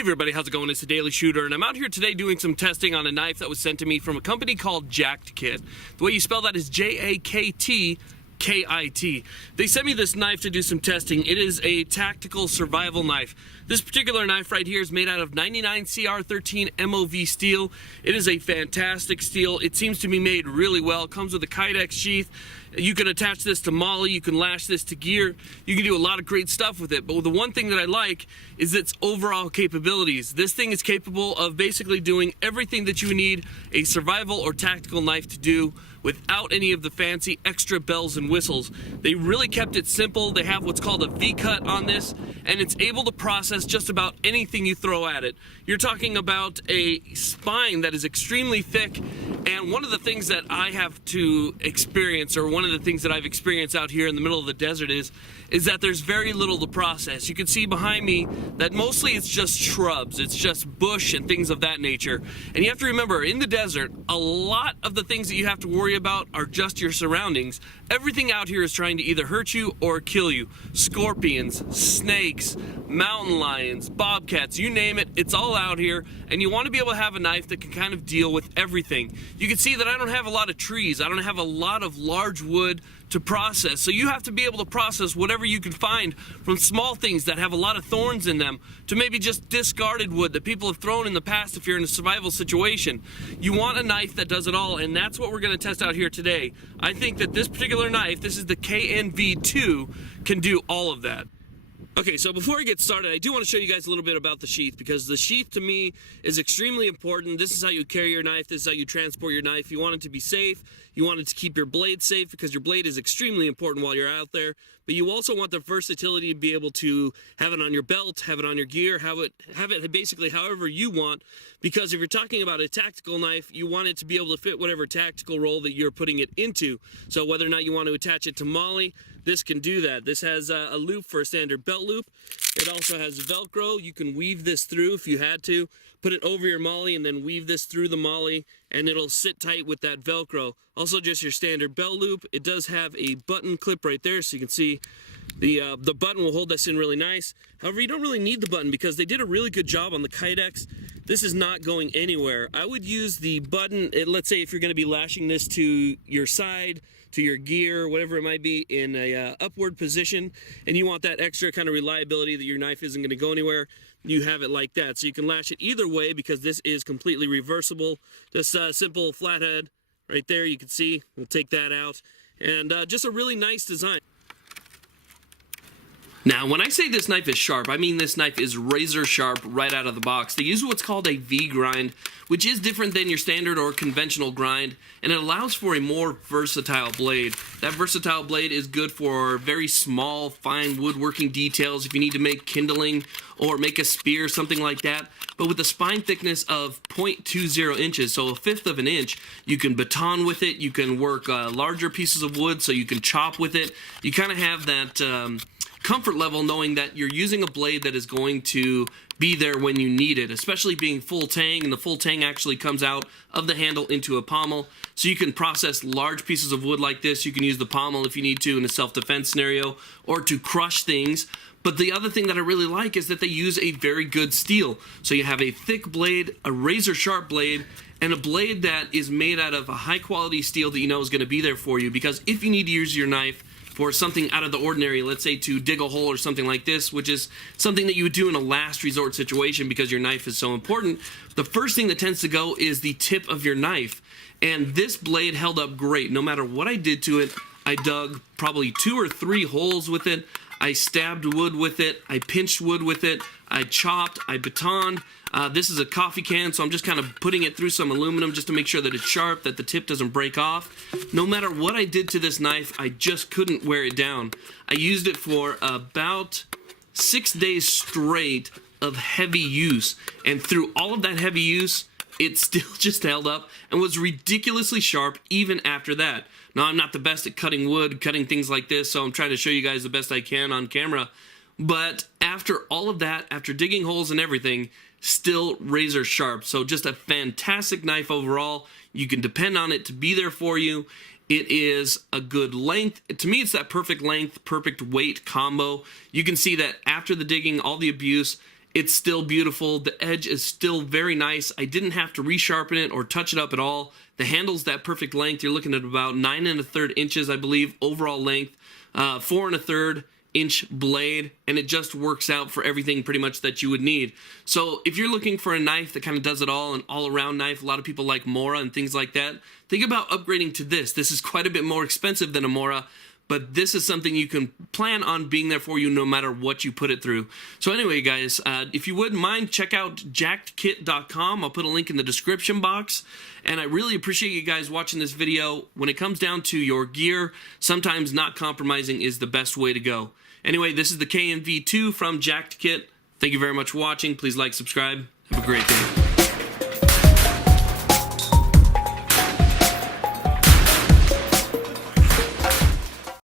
Hey everybody, how's it going? It's the Daily Shooter, and I'm out here today doing some testing on a knife that was sent to me from a company called Jaktkit. The way you spell that is Jaktkit. They sent me this knife to do some testing. It is a tactical survival knife. This particular knife right here is made out of 99 CR13 MOV steel. It is a fantastic steel. It seems to be made really well. It comes with a Kydex sheath. You can attach this to molly, you can lash this to gear, you can do a lot of great stuff with it. But the one thing that I like is its overall capabilities. This thing is capable of basically doing everything that you need a survival or tactical knife to do without any of the fancy extra bells and whistles. They really kept it simple. They have what's called a V-cut on this, and it's able to process just about anything you throw at it. You're talking about a spine that is extremely thick, and one of the things that I have to experience, or one of the things that I've experienced out here in the middle of the desert is that there's very little to process. You can see behind me that mostly it's just shrubs, it's just bush and things of that nature. And you have to remember, in the desert, a lot of the things that you have to worry about are just your surroundings. Everything out here is trying to either hurt you or kill you. Scorpions, snakes, mountain lions, bobcats, you name it, it's all out here, and you want to be able to have a knife that can kind of deal with everything. You can see that I don't have a lot of trees, I don't have a lot of large wood to process, so you have to be able to process whatever you can find, from small things that have a lot of thorns in them to maybe just discarded wood that people have thrown in the past if you're in a survival situation. You want a knife that does it all, and that's what we're going to test out here today. I think that this particular knife, this is the Knv2, can do all of that. Okay, so before I get started, I do want to show you guys a little bit about the sheath, because the sheath to me is extremely important. This is how you carry your knife, this is how you transport your knife. You want it to be safe, you want it to keep your blade safe, because your blade is extremely important while you're out there, but you also want the versatility to be able to have it on your belt, have it on your gear, have it basically however you want, because if you're talking about a tactical knife, you want it to be able to fit whatever tactical role that you're putting it into. So whether or not you want to attach it to molly, this can do that. This has a loop for a standard belt loop. It also has Velcro. You can weave this through if you had to. Put it over your molly and then weave this through the molly, and it'll sit tight with that Velcro. Also just your standard belt loop. It does have a button clip right there, so you can see the button will hold this in really nice. However, you don't really need the button because they did a really good job on the Kydex. This is not going anywhere. I would use the button, let's say if you're going to be lashing this to your side, to your gear, whatever it might be, in a upward position, and you want that extra kind of reliability that your knife isn't going to go anywhere, you have it like that. So you can lash it either way because this is completely reversible. Just a simple flathead right there, you can see. We'll take that out. And just a really nice design. Now, when I say this knife is sharp, I mean this knife is razor sharp right out of the box. They use what's called a V-grind, which is different than your standard or conventional grind, and it allows for a more versatile blade. That versatile blade is good for very small, fine woodworking details if you need to make kindling or make a spear, something like that. But with a spine thickness of 0.20 inches, so a fifth of an inch, you can baton with it, you can work larger pieces of wood, so you can chop with it. You kind of have that comfort level knowing that you're using a blade that is going to be there when you need it, especially being full tang, and the full tang actually comes out of the handle into a pommel, so you can process large pieces of wood like this. You can use the pommel if you need to in a self-defense scenario or to crush things. But the other thing that I really like is that they use a very good steel, so you have a thick blade, a razor sharp blade, and a blade that is made out of a high quality steel that you know is going to be there for you, because if you need to use your knife for something out of the ordinary, let's say to dig a hole or something like this, which is something that you would do in a last resort situation because your knife is so important, the first thing that tends to go is the tip of your knife. And this blade held up great. No matter what I did to it, I dug probably 2 or 3 holes with it, I stabbed wood with it, I pinched wood with it, I chopped, I batoned. This is a coffee can, so I'm just kind of putting it through some aluminum just to make sure that it's sharp, that the tip doesn't break off. No matter what I did to this knife, I just couldn't wear it down. I used it for about 6 days straight of heavy use, and through all of that heavy use, it still just held up and was ridiculously sharp even after that. Now, I'm not the best at cutting wood, cutting things like this, so I'm trying to show you guys the best I can on camera. But after all of that, after digging holes and everything, still razor sharp. So just a fantastic knife overall. You can depend on it to be there for you. It is a good length. To me, it's that perfect length, perfect weight combo. You can see that after the digging, all the abuse, it's still beautiful. The edge is still very nice. I didn't have to resharpen it or touch it up at all. The handle's that perfect length. You're looking at about 9 1/3 inches, I believe, overall length. 4 1/3 inch blade, and it just works out for everything pretty much that you would need. So if you're looking for a knife that kind of does it all, an all-around knife, a lot of people like Mora and things like that, think about upgrading to this. This is quite a bit more expensive than a Mora, but this is something you can plan on being there for you no matter what you put it through. So anyway, guys, if you wouldn't mind, check out jaktkit.com. I'll put a link in the description box. And I really appreciate you guys watching this video. When it comes down to your gear, sometimes not compromising is the best way to go. Anyway, this is the Knv2 from Jaktkit. Thank you very much for watching. Please like, subscribe. Have a great day.